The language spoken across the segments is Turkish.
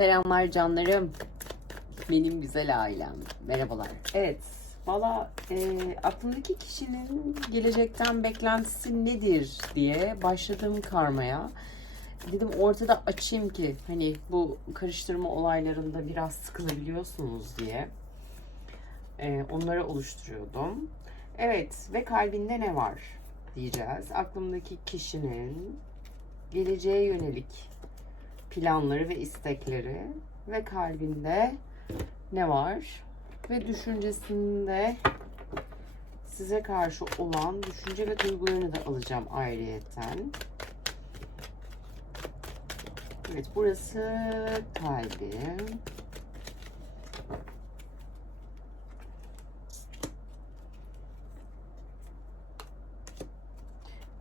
Selamlar canlarım. Benim güzel ailem. Merhabalar. Evet. Valla e, aklımdaki kişinin gelecekten beklentisi nedir diye başladığım karmaya. Dedim ortada açayım ki hani bu karıştırma olaylarında biraz sıkılabiliyorsunuz diye. E, onları oluşturuyordum. Evet ve kalbinde ne var diyeceğiz. Aklımdaki kişinin geleceğe yönelik planları ve istekleri ve kalbinde ne var ve düşüncesinde size karşı olan düşünce ve duygularını da alacağım ayrıyeten. Evet burası kalbi.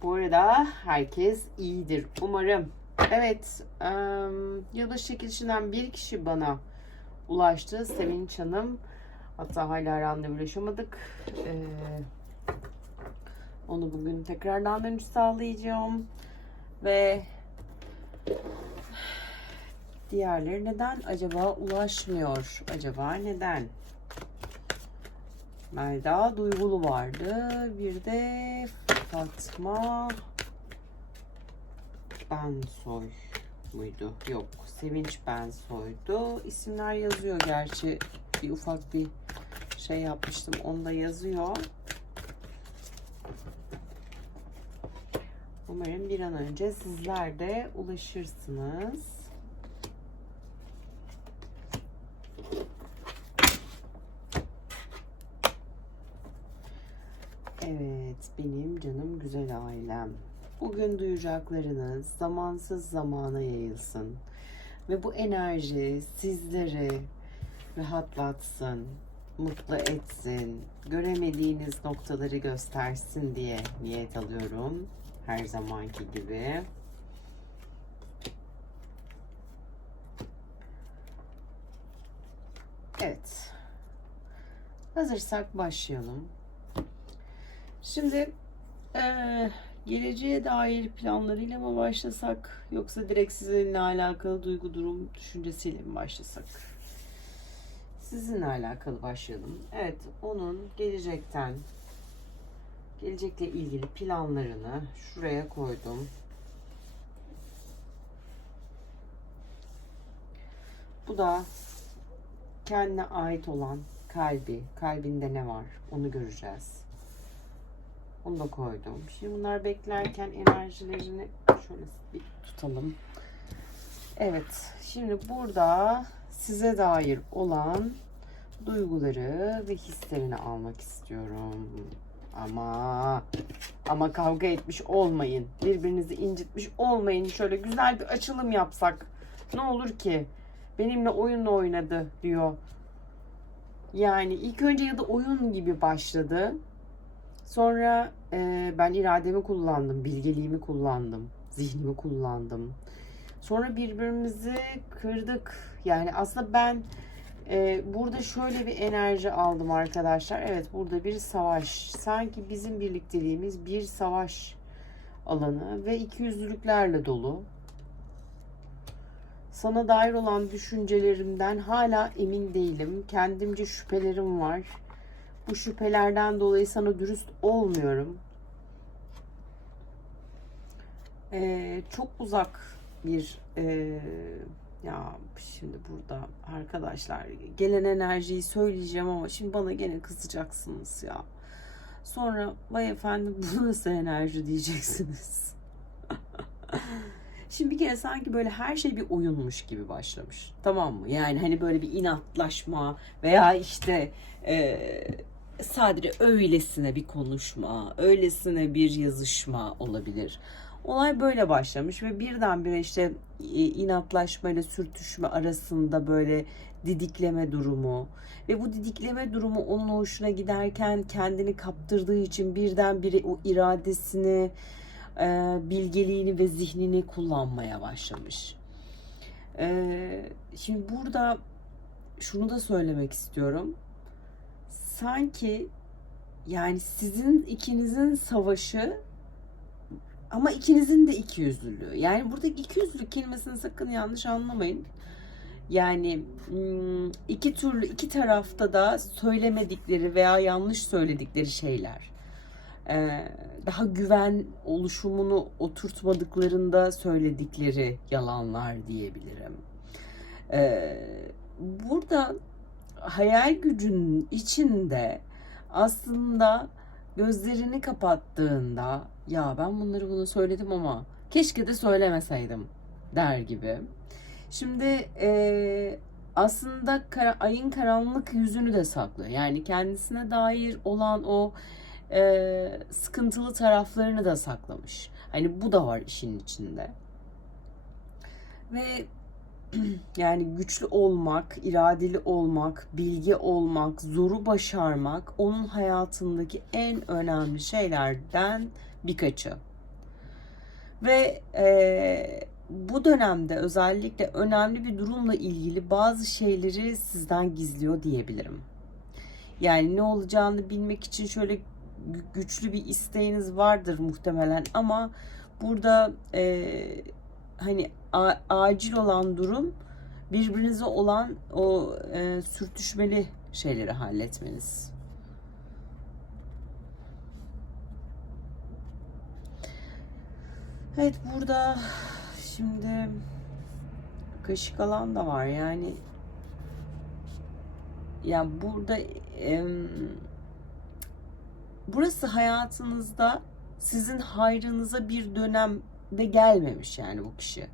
Bu arada herkes iyidir umarım. Evet, em, yılbaşı çekilişinden bir kişi bana ulaştı. Sevinç Hanım. Hatta hala randevulaşamadık. Ee, onu bugün tekrardan dönüş sağlayacağım. Ve diğerleri neden acaba ulaşmıyor? Acaba neden? Melda Duygulu vardı. Bir de Fatma Bensoy muydu? Yok. Sevinç Bensoy'du. İsimler yazıyor gerçi. Bir ufak bir şey yapmıştım. Onda yazıyor. Umarım bir an önce sizler de ulaşırsınız. Evet, benim canım güzel ailem. Bugün duyacaklarınız zamansız zamana yayılsın. Ve bu enerji sizleri rahatlatsın, mutlu etsin, göremediğiniz noktaları göstersin diye niyet alıyorum. Her zamanki gibi. Evet. Hazırsak başlayalım. Şimdi eee geleceğe dair planlarıyla mı başlasak yoksa direkt sizinle alakalı duygu durum düşüncesiyle mi başlasak? Sizinle alakalı başlayalım. Evet, onun gelecekten gelecekle ilgili planlarını şuraya koydum. Bu da kendine ait olan kalbi, kalbinde ne var onu göreceğiz. Onu da koydum. Şimdi bunlar beklerken enerjilerini şöyle bir tutalım. Evet. Şimdi burada size dair olan duyguları ve hislerini almak istiyorum. Ama ama kavga etmiş olmayın. Birbirinizi incitmiş olmayın. Şöyle güzel bir açılım yapsak. Ne olur ki? Benimle oyunla oynadı diyor. Yani ilk önce ya da oyun gibi başladı. Sonra e, ben irademi kullandım, bilgeliğimi kullandım, zihnimi kullandım. Sonra birbirimizi kırdık. Yani aslında ben e, burada şöyle bir enerji aldım arkadaşlar. Evet burada bir savaş. Sanki bizim birlikteliğimiz bir savaş alanı ve ikiyüzlülüklerle dolu. Sana dair olan düşüncelerimden hala emin değilim. Kendimce şüphelerim var. Bu şüphelerden dolayı sana dürüst olmuyorum. Ee, çok uzak bir e, ya şimdi burada arkadaşlar gelen enerjiyi söyleyeceğim ama şimdi bana gene kızacaksınız ya. Sonra vay efendim bu nasıl enerji diyeceksiniz. Şimdi bir kere sanki böyle her şey bir oyunmuş gibi başlamış. Tamam mı? Yani hani böyle bir inatlaşma veya işte e, sadece öylesine bir konuşma, öylesine bir yazışma olabilir. Olay böyle başlamış ve birdenbire işte e, inatlaşma ile sürtüşme arasında böyle didikleme durumu ve bu didikleme durumu onun hoşuna giderken kendini kaptırdığı için birdenbire o iradesini, e, bilgeliğini ve zihnini kullanmaya başlamış. E, şimdi burada şunu da söylemek istiyorum sanki yani sizin ikinizin savaşı ama ikinizin de iki yüzlülüğü. Yani burada iki yüzlülük kelimesini sakın yanlış anlamayın. Yani hmm, iki türlü iki tarafta da söylemedikleri veya yanlış söyledikleri şeyler. Ee, daha güven oluşumunu oturtmadıklarında söyledikleri yalanlar diyebilirim. Ee, burada hayal gücünün içinde aslında gözlerini kapattığında ya ben bunları bunu söyledim ama keşke de söylemeseydim der gibi. Şimdi e, aslında kara, ayın karanlık yüzünü de saklıyor. Yani kendisine dair olan o e, sıkıntılı taraflarını da saklamış. Hani bu da var işin içinde. Ve yani güçlü olmak, iradeli olmak, bilgi olmak, zoru başarmak onun hayatındaki en önemli şeylerden birkaçı. Ve e, bu dönemde özellikle önemli bir durumla ilgili bazı şeyleri sizden gizliyor diyebilirim. Yani ne olacağını bilmek için şöyle gü- güçlü bir isteğiniz vardır muhtemelen ama burada e, hani a- acil olan durum birbirinize olan o e, sürtüşmeli şeyleri halletmeniz. Evet burada şimdi kaşık alan da var yani yani burada em, burası hayatınızda sizin hayrınıza bir dönemde gelmemiş yani bu kişi.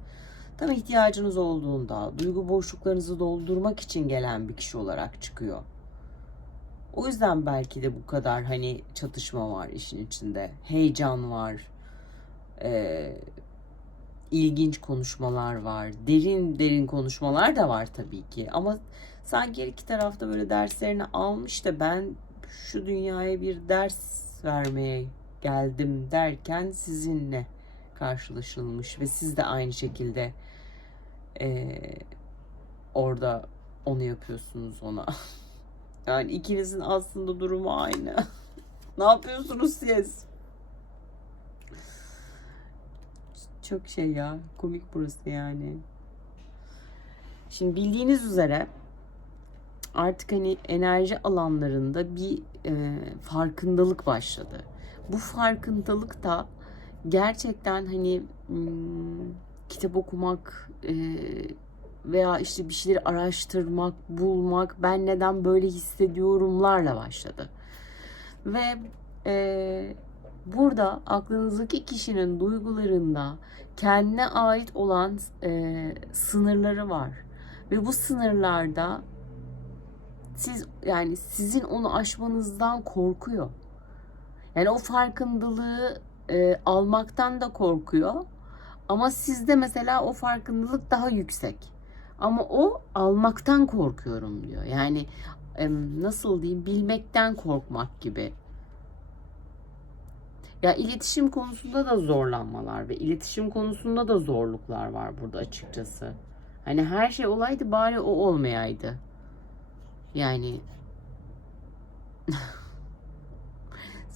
Tam ihtiyacınız olduğunda, duygu boşluklarınızı doldurmak için gelen bir kişi olarak çıkıyor. O yüzden belki de bu kadar hani çatışma var işin içinde. Heyecan var. Ee, ilginç konuşmalar var. Derin derin konuşmalar da var tabii ki. Ama sanki her iki tarafta böyle derslerini almış da ben şu dünyaya bir ders vermeye geldim derken sizinle karşılaşılmış ve siz de aynı şekilde eee, orada onu yapıyorsunuz ona. Yani ikinizin aslında durumu aynı. ne yapıyorsunuz siz? Çok şey ya. Komik burası yani. Şimdi bildiğiniz üzere artık hani enerji alanlarında bir e, farkındalık başladı. Bu farkındalık da gerçekten hani kitap okumak veya işte bir şeyleri araştırmak, bulmak, ben neden böyle hissediyorumlarla başladı. Ve e, burada aklınızdaki kişinin duygularında kendine ait olan e, sınırları var. Ve bu sınırlarda siz yani sizin onu aşmanızdan korkuyor. Yani o farkındalığı e, almaktan da korkuyor. Ama sizde mesela o farkındalık daha yüksek. Ama o almaktan korkuyorum diyor. Yani em, nasıl diyeyim bilmekten korkmak gibi. Ya iletişim konusunda da zorlanmalar ve iletişim konusunda da zorluklar var burada açıkçası. Hani her şey olaydı bari o olmayaydı. Yani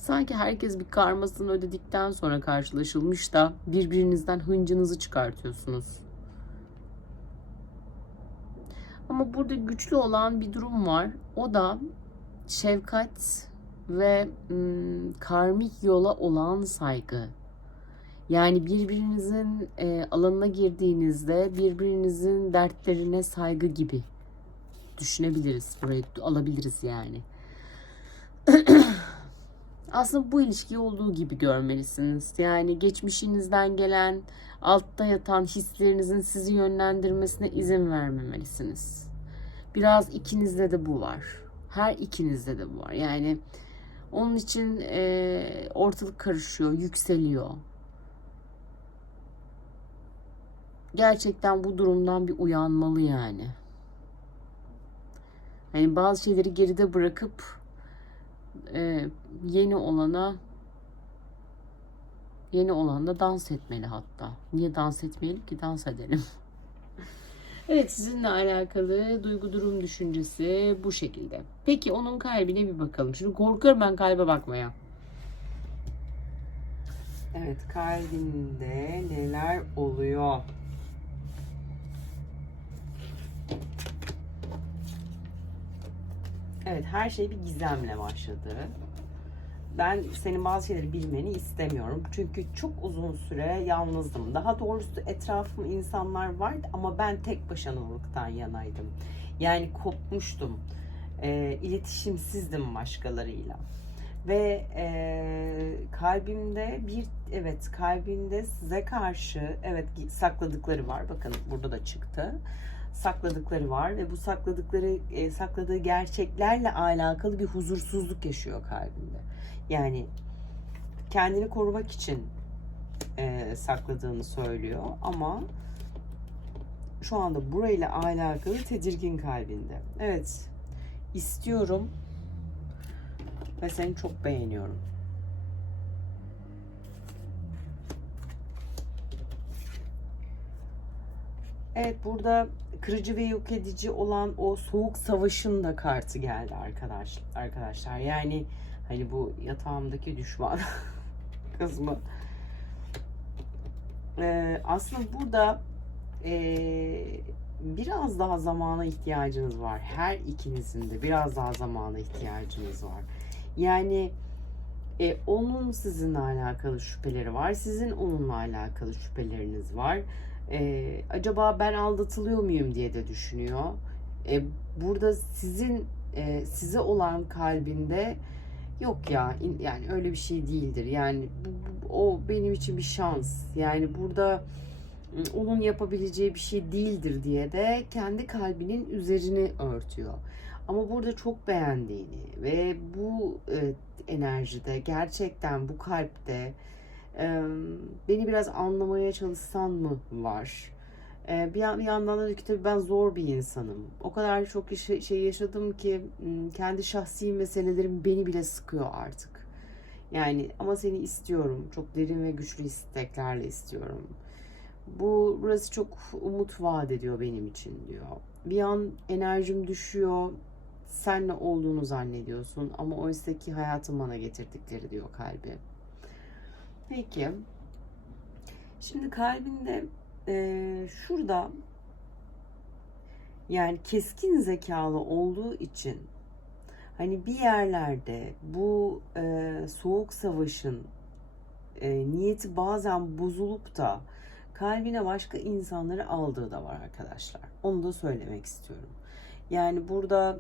sanki herkes bir karmasını ödedikten sonra karşılaşılmış da birbirinizden hıncınızı çıkartıyorsunuz. Ama burada güçlü olan bir durum var. O da şefkat ve karmik yola olan saygı. Yani birbirinizin e, alanına girdiğinizde birbirinizin dertlerine saygı gibi düşünebiliriz. Burayı alabiliriz yani. Aslında bu ilişkiyi olduğu gibi görmelisiniz. Yani geçmişinizden gelen, altta yatan hislerinizin sizi yönlendirmesine izin vermemelisiniz. Biraz ikinizde de bu var. Her ikinizde de bu var. Yani onun için e, ortalık karışıyor, yükseliyor. Gerçekten bu durumdan bir uyanmalı yani. Yani bazı şeyleri geride bırakıp e, yeni olana yeni olanda dans etmeli hatta. Niye dans etmeyelim ki? Dans edelim. evet sizinle alakalı duygu durum düşüncesi bu şekilde. Peki onun kalbine bir bakalım. Şimdi korkuyorum ben kalbe bakmaya. Evet kalbinde neler oluyor? Evet her şey bir gizemle başladı. Ben senin bazı şeyleri bilmeni istemiyorum. Çünkü çok uzun süre yalnızdım. Daha doğrusu etrafım insanlar vardı ama ben tek başınalıktan yanaydım. Yani kopmuştum. E, iletişimsizdim başkalarıyla. Ve e, kalbimde bir evet kalbimde size karşı evet sakladıkları var. Bakın burada da çıktı sakladıkları var ve bu sakladıkları e, sakladığı gerçeklerle alakalı bir huzursuzluk yaşıyor kalbinde. Yani kendini korumak için e, sakladığını söylüyor ama şu anda burayla alakalı tedirgin kalbinde. Evet, istiyorum ve seni çok beğeniyorum. Evet burada kırıcı ve yok edici olan o soğuk savaşın da kartı geldi arkadaş arkadaşlar. Yani hani bu yatağımdaki düşman kısmı. Ee, aslında burada ee, biraz daha zamana ihtiyacınız var. Her ikinizin de biraz daha zamana ihtiyacınız var. Yani e, onun sizinle alakalı şüpheleri var. Sizin onunla alakalı şüpheleriniz var e, acaba ben aldatılıyor muyum diye de düşünüyor. E, burada sizin e, size olan kalbinde yok ya yani öyle bir şey değildir. Yani bu, bu, o benim için bir şans. Yani burada onun yapabileceği bir şey değildir diye de kendi kalbinin üzerini örtüyor. Ama burada çok beğendiğini ve bu e, enerjide gerçekten bu kalpte beni biraz anlamaya çalışsan mı var? Bir, yandan da ki tabii ben zor bir insanım. O kadar çok şey yaşadım ki kendi şahsi meselelerim beni bile sıkıyor artık. Yani ama seni istiyorum. Çok derin ve güçlü isteklerle istiyorum. Bu burası çok umut vaat ediyor benim için diyor. Bir an enerjim düşüyor. Senle olduğunu zannediyorsun ama oysa ki hayatın bana getirdikleri diyor kalbi. Peki. Şimdi kalbinde e, şurada yani keskin zekalı olduğu için hani bir yerlerde bu e, soğuk savaşın e, niyeti bazen bozulup da kalbine başka insanları aldığı da var arkadaşlar. Onu da söylemek istiyorum. Yani burada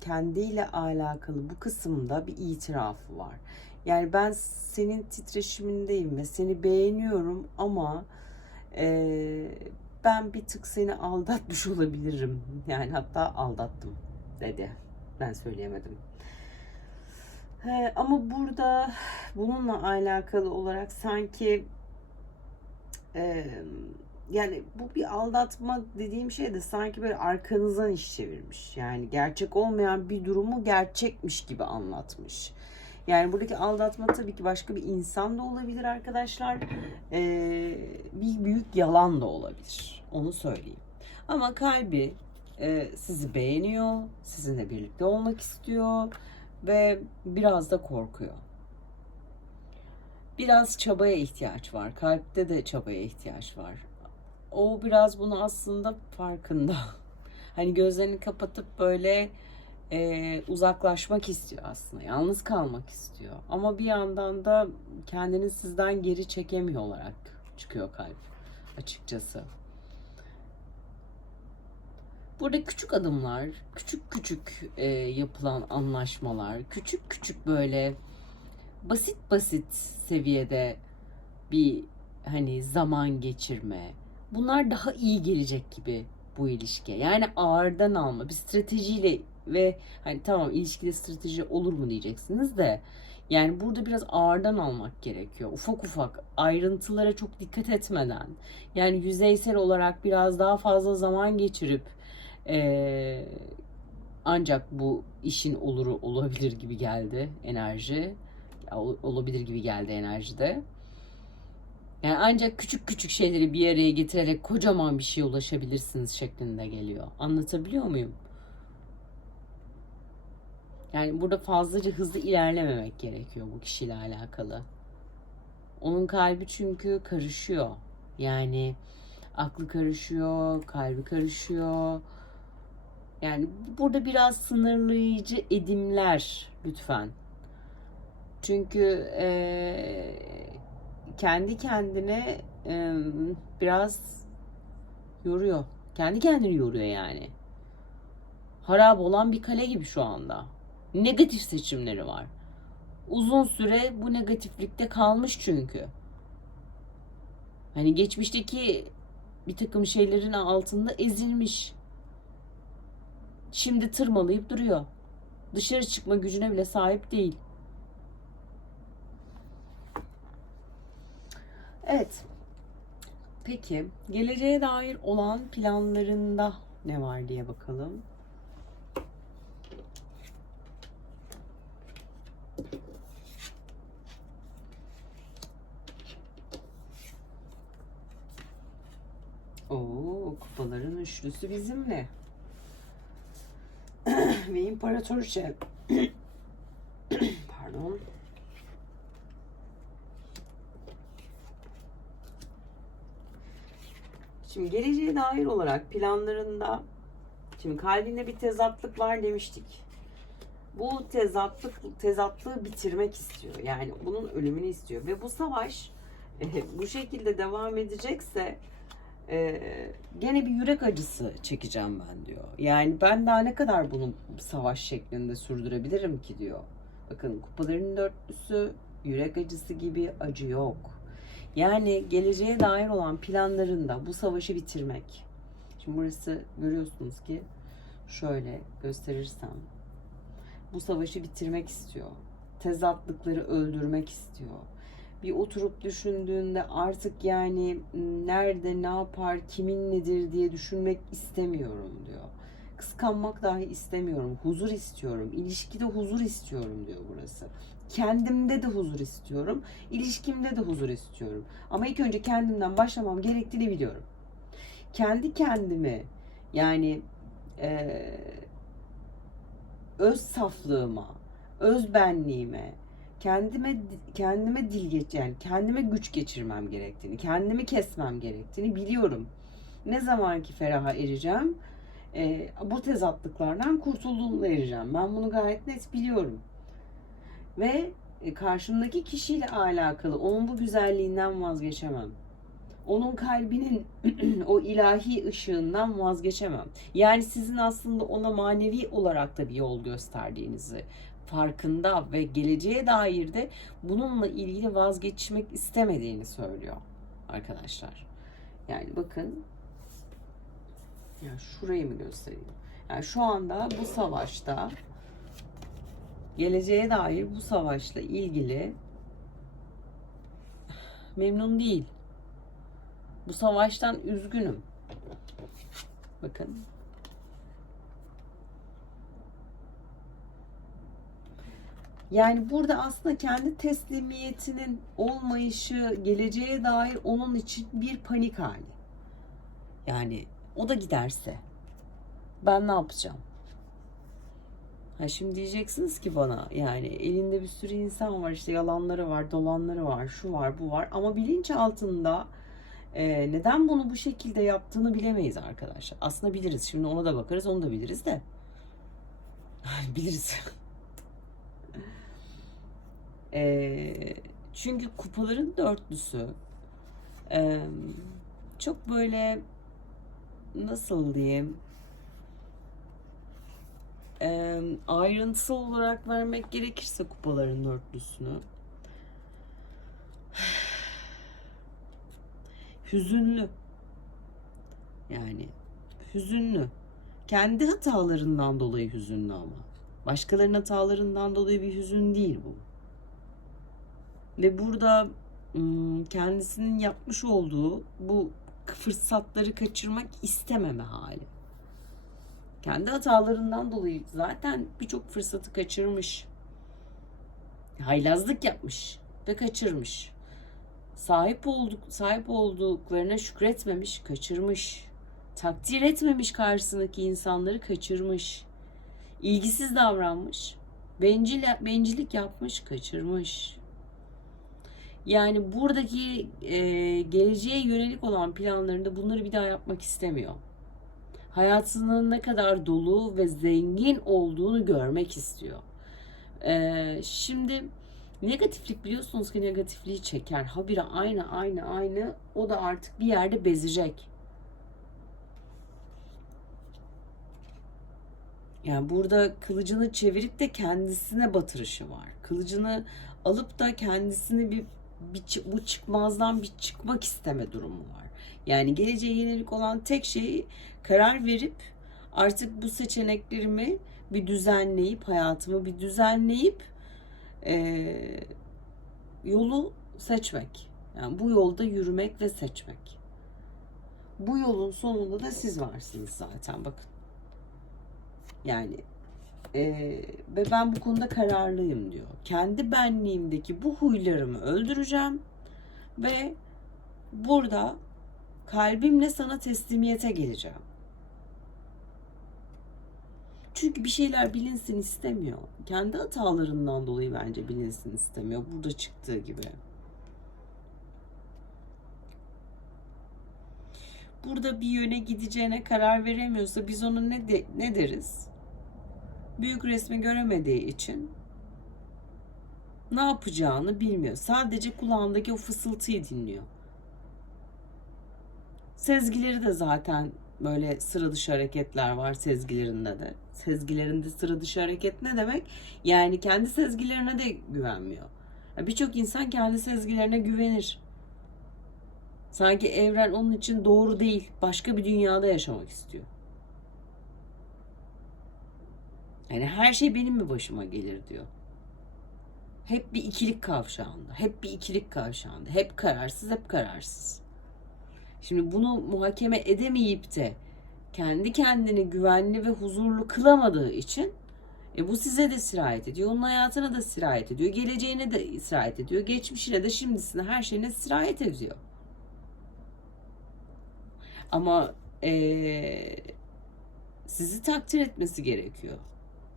kendiyle alakalı bu kısımda bir itirafı var. Yani ben senin titreşimindeyim ve seni beğeniyorum ama e, ben bir tık seni aldatmış olabilirim. Yani hatta aldattım dedi. Ben söyleyemedim. He, ama burada bununla alakalı olarak sanki e, yani bu bir aldatma dediğim şey de sanki böyle arkanızdan iş çevirmiş. Yani gerçek olmayan bir durumu gerçekmiş gibi anlatmış. Yani buradaki aldatma tabii ki başka bir insan da olabilir arkadaşlar. Ee, bir büyük yalan da olabilir. Onu söyleyeyim. Ama kalbi e, sizi beğeniyor, sizinle birlikte olmak istiyor ve biraz da korkuyor. Biraz çabaya ihtiyaç var. Kalpte de çabaya ihtiyaç var. O biraz bunu aslında farkında. Hani gözlerini kapatıp böyle e, uzaklaşmak istiyor aslında. Yalnız kalmak istiyor. Ama bir yandan da kendini sizden geri çekemiyor olarak çıkıyor kalp açıkçası. Burada küçük adımlar, küçük küçük e, yapılan anlaşmalar, küçük küçük böyle basit basit seviyede bir hani zaman geçirme. Bunlar daha iyi gelecek gibi bu ilişki. Yani ağırdan alma, bir stratejiyle ve hani tamam ilişkide strateji olur mu diyeceksiniz de yani burada biraz ağırdan almak gerekiyor. Ufak ufak ayrıntılara çok dikkat etmeden yani yüzeysel olarak biraz daha fazla zaman geçirip ee, ancak bu işin oluru olabilir gibi geldi enerji. Olabilir gibi geldi enerjide. Yani ancak küçük küçük şeyleri bir araya getirerek kocaman bir şeye ulaşabilirsiniz şeklinde geliyor. Anlatabiliyor muyum? Yani burada fazlaca hızlı ilerlememek gerekiyor bu kişiyle alakalı. Onun kalbi çünkü karışıyor. Yani aklı karışıyor, kalbi karışıyor. Yani burada biraz sınırlayıcı edimler lütfen. Çünkü eee, kendi kendine eee, biraz yoruyor. Kendi kendini yoruyor yani. Harap olan bir kale gibi şu anda. Negatif seçimleri var. Uzun süre bu negatiflikte kalmış çünkü. Hani geçmişteki bir takım şeylerin altında ezilmiş. Şimdi tırmalayıp duruyor. Dışarı çıkma gücüne bile sahip değil. Evet. Peki geleceğe dair olan planlarında ne var diye bakalım. Oo, kupaların üçlüsü bizimle. Ve imparatorça. Pardon. Şimdi geleceğe dair olarak planlarında şimdi kalbinde bir tezatlık var demiştik. Bu tezatlık tezatlığı bitirmek istiyor. Yani bunun ölümünü istiyor ve bu savaş bu şekilde devam edecekse e, gene bir yürek acısı çekeceğim ben diyor. Yani ben daha ne kadar bunu savaş şeklinde sürdürebilirim ki diyor. Bakın kupaların dörtlüsü yürek acısı gibi acı yok. Yani geleceğe dair olan planlarında bu savaşı bitirmek. Şimdi burası görüyorsunuz ki şöyle gösterirsem bu savaşı bitirmek istiyor. Tezatlıkları öldürmek istiyor. Bir oturup düşündüğünde artık yani nerede ne yapar, kimin nedir diye düşünmek istemiyorum diyor. Kıskanmak dahi istemiyorum. Huzur istiyorum. İlişkide huzur istiyorum diyor burası. Kendimde de huzur istiyorum. İlişkimde de huzur istiyorum. Ama ilk önce kendimden başlamam gerektiğini biliyorum. Kendi kendimi yani eee öz saflığıma, öz benliğime, kendime kendime dil geç yani kendime güç geçirmem gerektiğini, kendimi kesmem gerektiğini biliyorum. Ne zaman ki feraha ereceğim, e, bu tezatlıklardan kurtulduğumda ereceğim. Ben bunu gayet net biliyorum. Ve e, karşımdaki kişiyle alakalı onun bu güzelliğinden vazgeçemem. Onun kalbinin o ilahi ışığından vazgeçemem. Yani sizin aslında ona manevi olarak da bir yol gösterdiğinizi farkında ve geleceğe dair de bununla ilgili vazgeçmek istemediğini söylüyor arkadaşlar. Yani bakın ya şurayı mı göstereyim? Yani şu anda bu savaşta geleceğe dair bu savaşla ilgili memnun değil. Bu savaştan üzgünüm. Bakın. Yani burada aslında kendi teslimiyetinin olmayışı, geleceğe dair onun için bir panik hali. Yani o da giderse ben ne yapacağım? Ha şimdi diyeceksiniz ki bana yani elinde bir sürü insan var işte yalanları var, dolanları var, şu var, bu var ama bilinç altında e, neden bunu bu şekilde yaptığını bilemeyiz arkadaşlar. Aslında biliriz. Şimdi ona da bakarız, onu da biliriz de. biliriz. E, çünkü kupaların dörtlüsü. E, çok böyle nasıl diyeyim? E, ayrıntısal olarak vermek gerekirse kupaların dörtlüsünü. Hüzünlü. Yani hüzünlü. Kendi hatalarından dolayı hüzünlü ama. Başkalarının hatalarından dolayı bir hüzün değil bu ve burada kendisinin yapmış olduğu bu fırsatları kaçırmak istememe hali. Kendi hatalarından dolayı zaten birçok fırsatı kaçırmış. Haylazlık yapmış ve kaçırmış. Sahip olduk sahip olduklarına şükretmemiş, kaçırmış. Takdir etmemiş karşısındaki insanları kaçırmış. İlgisiz davranmış. Bencil, bencillik yapmış, kaçırmış. Yani buradaki e, geleceğe yönelik olan planlarında bunları bir daha yapmak istemiyor. Hayatının ne kadar dolu ve zengin olduğunu görmek istiyor. Ee, şimdi negatiflik biliyorsunuz ki negatifliği çeker. Habire aynı aynı aynı o da artık bir yerde bezecek. Yani burada kılıcını çevirip de kendisine batırışı var. Kılıcını alıp da kendisini bir, bir bu çıkmazdan bir çıkmak isteme durumu var. Yani geleceğe yönelik olan tek şey karar verip artık bu seçeneklerimi bir düzenleyip hayatımı bir düzenleyip eee, yolu seçmek. Yani bu yolda yürümek ve seçmek. Bu yolun sonunda da siz varsınız zaten bakın. Yani eee, ve ben bu konuda kararlıyım diyor. Kendi benliğimdeki bu huylarımı öldüreceğim ve burada kalbimle sana teslimiyete geleceğim. Çünkü bir şeyler bilinsin istemiyor. Kendi hatalarından dolayı bence bilinsin istemiyor. Burada çıktığı gibi. Burada bir yöne gideceğine karar veremiyorsa biz onu ne de, ne deriz? Büyük resmi göremediği için ne yapacağını bilmiyor. Sadece kulağındaki o fısıltıyı dinliyor. Sezgileri de zaten böyle sıra dışı hareketler var sezgilerinde de. Sezgilerinde sıra dışı hareket ne demek? Yani kendi sezgilerine de güvenmiyor. Birçok insan kendi sezgilerine güvenir. Sanki evren onun için doğru değil, başka bir dünyada yaşamak istiyor. Yani her şey benim mi başıma gelir diyor. Hep bir ikilik kavşağında, hep bir ikilik kavşağında, hep kararsız, hep kararsız. Şimdi bunu muhakeme edemeyip de kendi kendini güvenli ve huzurlu kılamadığı için e bu size de sirayet ediyor. Onun hayatına da sirayet ediyor. Geleceğine de sirayet ediyor. Geçmişine de şimdisine her şeyine sirayet ediyor. Ama eee, sizi takdir etmesi gerekiyor.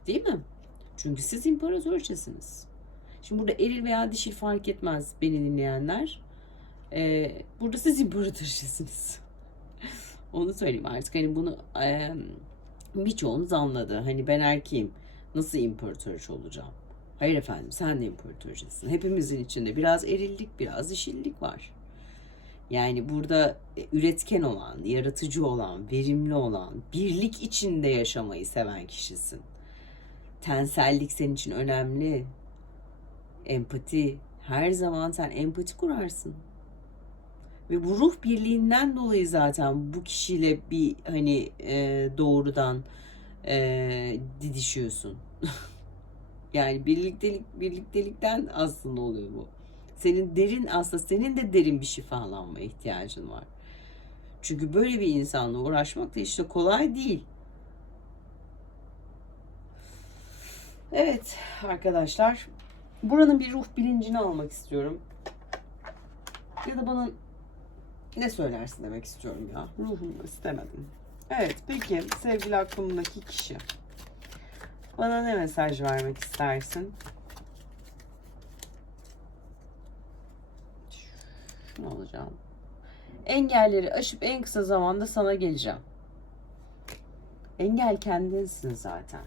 Değil mi? Çünkü siz imparatorçasınız. Şimdi burada eril veya dişil fark etmez beni dinleyenler. Ee, burada siz imparatorçasınız. Onu söyleyeyim artık hani bunu e, birçoğunuz anladı. Hani ben erkeğim nasıl imparatorç olacağım? Hayır efendim sen de imparatorçasın. Hepimizin içinde biraz erillik biraz dişillik var. Yani burada e, üretken olan, yaratıcı olan, verimli olan, birlik içinde yaşamayı seven kişisin. Tensellik senin için önemli. Empati, her zaman sen empati kurarsın. Ve bu ruh birliğinden dolayı zaten bu kişiyle bir hani e, doğrudan e, didişiyorsun. yani birliktelik birliktelikten aslında oluyor bu. Senin derin aslında senin de derin bir şifalanma ihtiyacın var. Çünkü böyle bir insanla uğraşmak da işte kolay değil. Evet arkadaşlar. Buranın bir ruh bilincini almak istiyorum. Ya da bana ne söylersin demek istiyorum ya. Ruhumu istemedim. Evet peki sevgili aklımdaki kişi. Bana ne mesaj vermek istersin? Şunu alacağım. Engelleri aşıp en kısa zamanda sana geleceğim. Engel kendinsin zaten.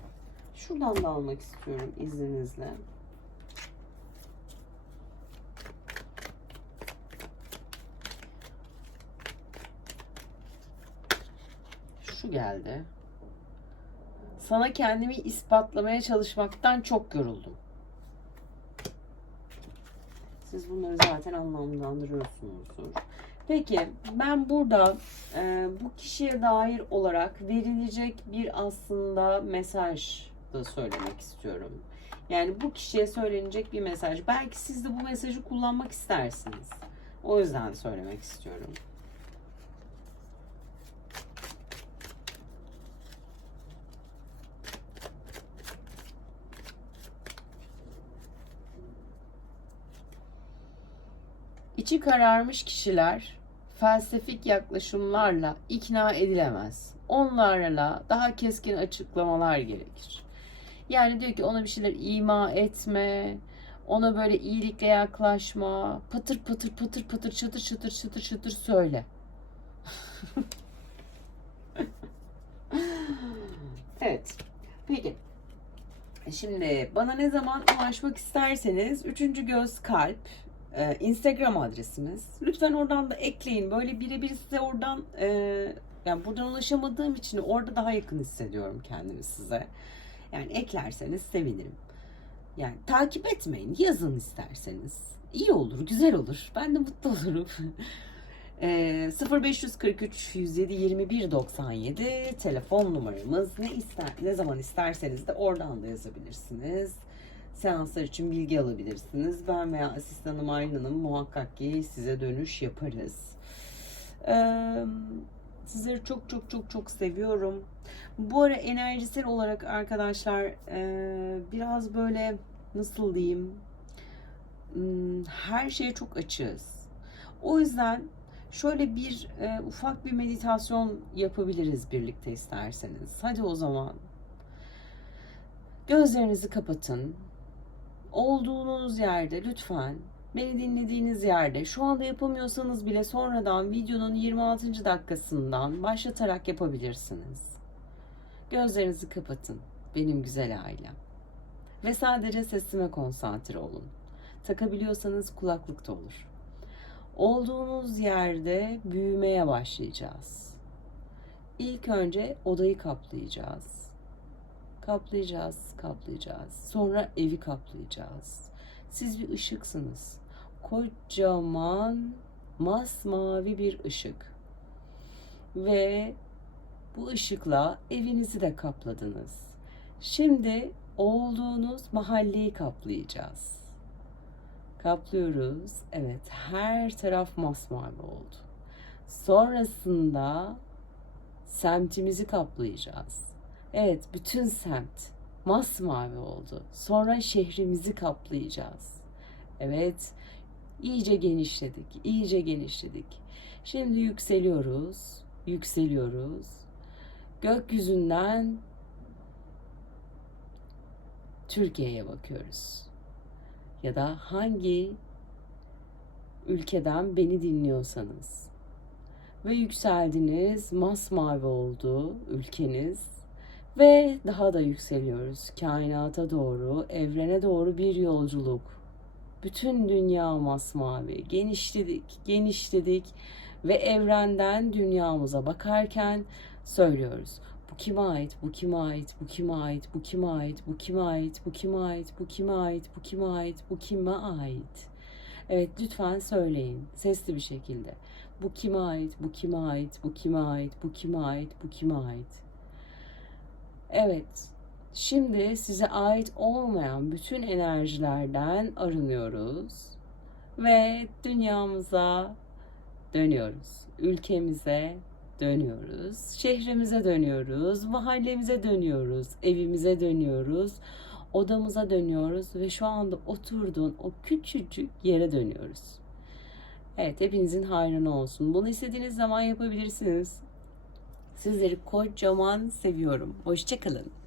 Şuradan da almak istiyorum izninizle. Şu geldi. Sana kendimi ispatlamaya çalışmaktan çok yoruldum. Siz bunları zaten anlamlandırıyorsunuzdur. Peki ben burada e, bu kişiye dair olarak verilecek bir aslında mesaj da söylemek istiyorum. Yani bu kişiye söylenecek bir mesaj. Belki siz de bu mesajı kullanmak istersiniz. O yüzden söylemek istiyorum. İçi kararmış kişiler felsefik yaklaşımlarla ikna edilemez. Onlarla daha keskin açıklamalar gerekir. Yani diyor ki ona bir şeyler ima etme, ona böyle iyilikle yaklaşma, patır patır patır patır çatır çatır çatır çatır söyle. evet. Peki. Şimdi bana ne zaman ulaşmak isterseniz 3. göz kalp e, Instagram adresimiz. Lütfen oradan da ekleyin. Böyle birebir size oradan e, yani buradan ulaşamadığım için orada daha yakın hissediyorum kendimi size. Yani eklerseniz sevinirim. Yani takip etmeyin. Yazın isterseniz. İyi olur, güzel olur. Ben de mutlu olurum. Ee, 0543 107 21 97 telefon numaramız. Ne ister ne zaman isterseniz de oradan da yazabilirsiniz. Seanslar için bilgi alabilirsiniz. Ben veya asistanım Aylin Hanım muhakkak ki size dönüş yaparız. Ee, sizleri çok çok çok çok seviyorum. Bu ara enerjisel olarak arkadaşlar e, biraz böyle nasıl diyeyim hmm, her şeye çok açığız. O yüzden şöyle bir e, ufak bir meditasyon yapabiliriz birlikte isterseniz. Hadi o zaman gözlerinizi kapatın. Olduğunuz yerde lütfen beni dinlediğiniz yerde şu anda yapamıyorsanız bile sonradan videonun 26. dakikasından başlatarak yapabilirsiniz. Gözlerinizi kapatın benim güzel ailem. Ve sadece sesime konsantre olun. Takabiliyorsanız kulaklıkta olur. Olduğunuz yerde büyümeye başlayacağız. İlk önce odayı kaplayacağız. Kaplayacağız, kaplayacağız. Sonra evi kaplayacağız. Siz bir ışıksınız. Kocaman masmavi bir ışık. Ve bu ışıkla evinizi de kapladınız. Şimdi olduğunuz mahalleyi kaplayacağız. Kaplıyoruz. Evet, her taraf masmavi oldu. Sonrasında semtimizi kaplayacağız. Evet, bütün semt masmavi oldu. Sonra şehrimizi kaplayacağız. Evet, iyice genişledik, iyice genişledik. Şimdi yükseliyoruz, yükseliyoruz. Gökyüzünden Türkiye'ye bakıyoruz. Ya da hangi ülkeden beni dinliyorsanız ve yükseldiniz, masmavi oldu ülkeniz ve daha da yükseliyoruz. Kainata doğru, evrene doğru bir yolculuk. Bütün dünya masmavi. Genişledik, genişledik ve evrenden dünyamıza bakarken söylüyoruz. Bu kime ait? Bu kime ait? Bu kime ait? Bu kime ait? Bu kime ait? Bu kime ait? Bu kime ait? Bu kime ait? Bu kime ait? Evet lütfen söyleyin sesli bir şekilde. Bu kime ait? Bu kime ait? Bu kime ait? Bu kime ait? Bu kime ait? Evet. Şimdi size ait olmayan bütün enerjilerden arınıyoruz ve dünyamıza dönüyoruz. Ülkemize dönüyoruz. Şehrimize dönüyoruz, mahallemize dönüyoruz, evimize dönüyoruz, odamıza dönüyoruz ve şu anda oturduğun o küçücük yere dönüyoruz. Evet, hepinizin hayrına olsun. Bunu istediğiniz zaman yapabilirsiniz. Sizleri kocaman seviyorum. Hoşçakalın.